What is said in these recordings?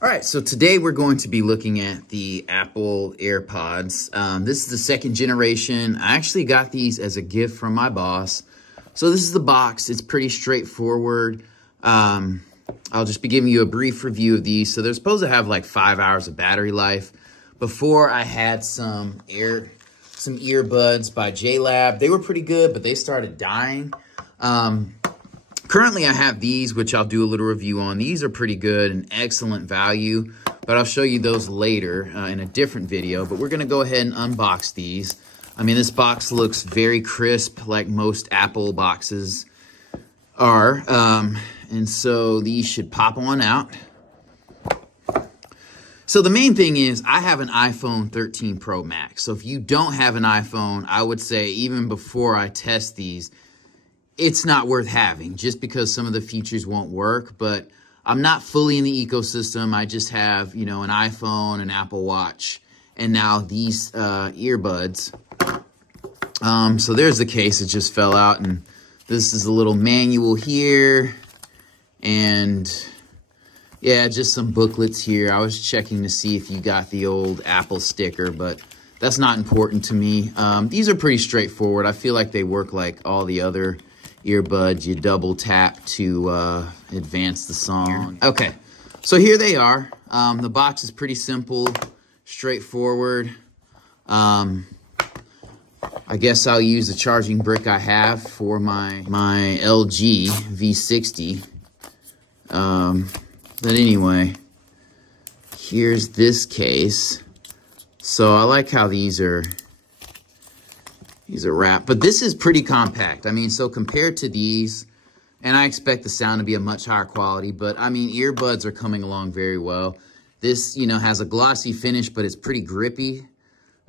All right, so today we're going to be looking at the Apple Airpods. This is the second generation. I actually got these as a gift from my boss. So this is the box. It's pretty straightforward. I'll just be giving you a brief review of these. So they're supposed to have like 5 hours of battery life. Before I had some earbuds by JLab. They were pretty good, but they started dying. Currently, I have these, which I'll do a little review on. These are pretty good and excellent value, but I'll show you those later in a different video. But we're going to go ahead and unbox these. I mean, this box looks very crisp, like most Apple boxes are. And so these should pop on out. So the main thing is I have an iPhone 13 Pro Max. So if you don't have an iPhone, I would say even before I test these, it's not worth having just because some of the features won't work. But I'm not fully in the ecosystem. I just have, you know, an iPhone, an Apple Watch, and now these earbuds. So there's the case. It just fell out. And this is a little manual here. And yeah, just some booklets here. I was checking to see if you got the old Apple sticker, but that's not important to me. These are pretty straightforward. I feel like they work like all the other earbuds. You double tap to advance the song. Okay, so here they are. The box is pretty simple, straightforward. I guess I'll use the charging brick I have for my LG V60. But anyway, here's this case. So I like how these are wrapped, but this is pretty compact. I mean, so compared to these, and I expect the sound to be a much higher quality, but I mean, earbuds are coming along very well. This, you know, has a glossy finish, but it's pretty grippy.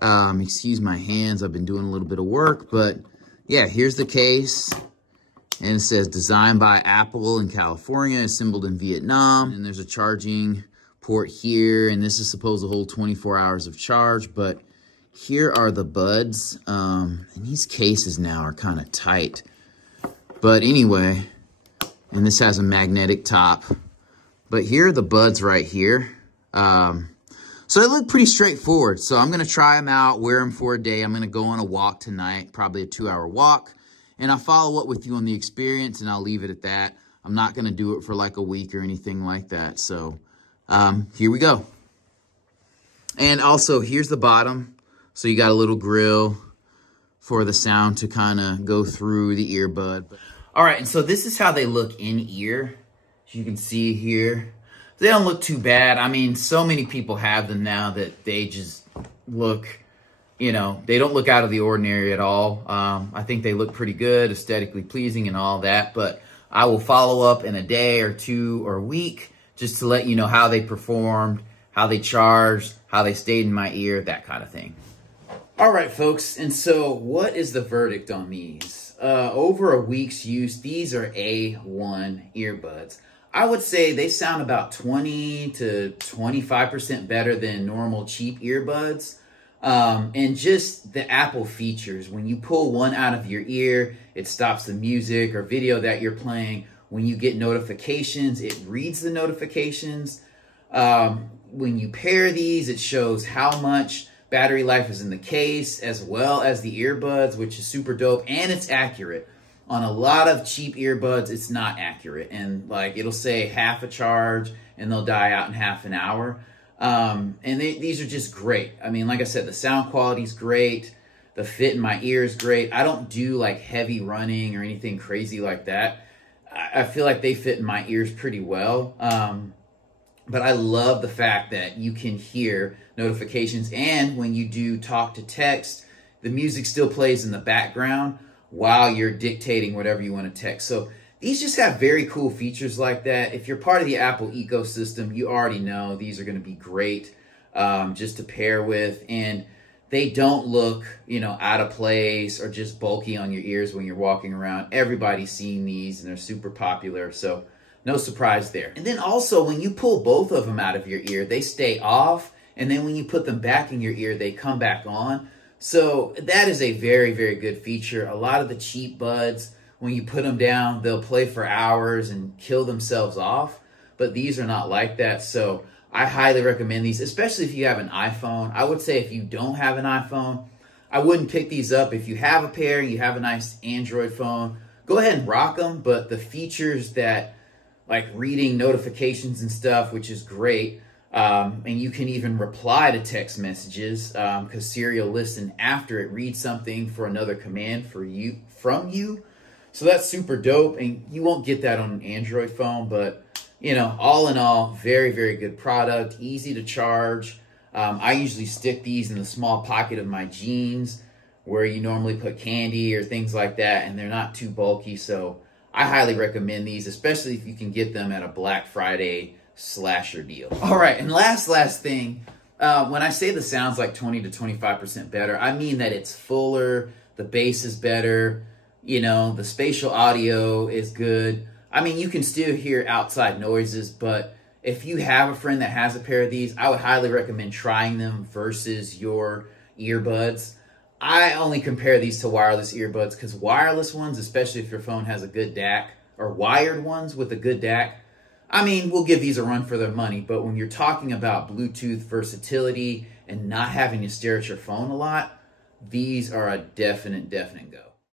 Excuse my hands, I've been doing a little bit of work, but yeah, here's the case. And it says designed by Apple in California, assembled in Vietnam. And there's a charging port here, and this is supposed to hold 24 hours of charge, but here are the buds. And these cases now are kind of tight. But anyway, and this has a magnetic top. But here are the buds right here. So they look pretty straightforward. So I'm going to try them out, wear them for a day. I'm going to go on a walk tonight, probably a 2-hour walk. And I'll follow up with you on the experience, and I'll leave it at that. I'm not going to do it for like a week or anything like that. So here we go. And also, here's the bottom. So you got a little grill for the sound to kind of go through the earbud. All right, and so this is how they look in ear. As you can see here, they don't look too bad. I mean, so many people have them now that they just look, you know, they don't look out of the ordinary at all. I think they look pretty good, aesthetically pleasing and all that. But I will follow up in a day or two or a week just to let you know how they performed, how they charged, how they stayed in my ear, that kind of thing. All right, folks. And so what is the verdict on these? Over a week's use, these are A1 earbuds. I would say they sound about 20 to 25% better than normal cheap earbuds. And just the Apple features, when you pull one out of your ear, it stops the music or video that you're playing. When you get notifications, it reads the notifications. When you pair these, it shows how much battery life is in the case as well as the earbuds, which is super dope, and it's accurate. On a lot of cheap earbuds, it's not accurate, and like it'll say half a charge and they'll die out in half an hour. And these are just great. I mean, like I said, the sound quality is great. The fit in my ear is great. I don't do like heavy running or anything crazy like that. I feel like they fit in my ears pretty well. But I love the fact that you can hear notifications. And when you do talk to text, the music still plays in the background while you're dictating whatever you want to text. So these just have very cool features like that. If you're part of the Apple ecosystem, you already know these are going to be great just to pair with. And they don't look, you know, out of place or just bulky on your ears when you're walking around. Everybody's seen these and they're super popular. So no surprise there. And then also when you pull both of them out of your ear, they stay off. And then when you put them back in your ear, they come back on. So that is a very, very good feature. A lot of the cheap buds, when you put them down, they'll play for hours and kill themselves off. But these are not like that. So I highly recommend these, especially if you have an iPhone. I would say if you don't have an iPhone, I wouldn't pick these up. If you have a pair, you have a nice Android phone, go ahead and rock them. But the features that, like reading notifications and stuff, which is great, and you can even reply to text messages because Siri will listen after it reads something for another command from you. So that's super dope, and you won't get that on an Android phone. But you know, all in all, very, very good product, easy to charge. I usually stick these in the small pocket of my jeans where you normally put candy or things like that, and they're not too bulky. So I highly recommend these, especially if you can get them at a Black Friday slasher deal. All right, and last thing, when I say the sound's like 20 to 25% better, I mean that it's fuller, the bass is better, you know, the spatial audio is good. I mean, you can still hear outside noises, but if you have a friend that has a pair of these, I would highly recommend trying them versus your earbuds. I only compare these to wireless earbuds because wireless ones, especially if your phone has a good DAC, or wired ones with a good DAC, I mean, we'll give these a run for their money. But when you're talking about Bluetooth versatility and not having to stare at your phone a lot, these are a definite go.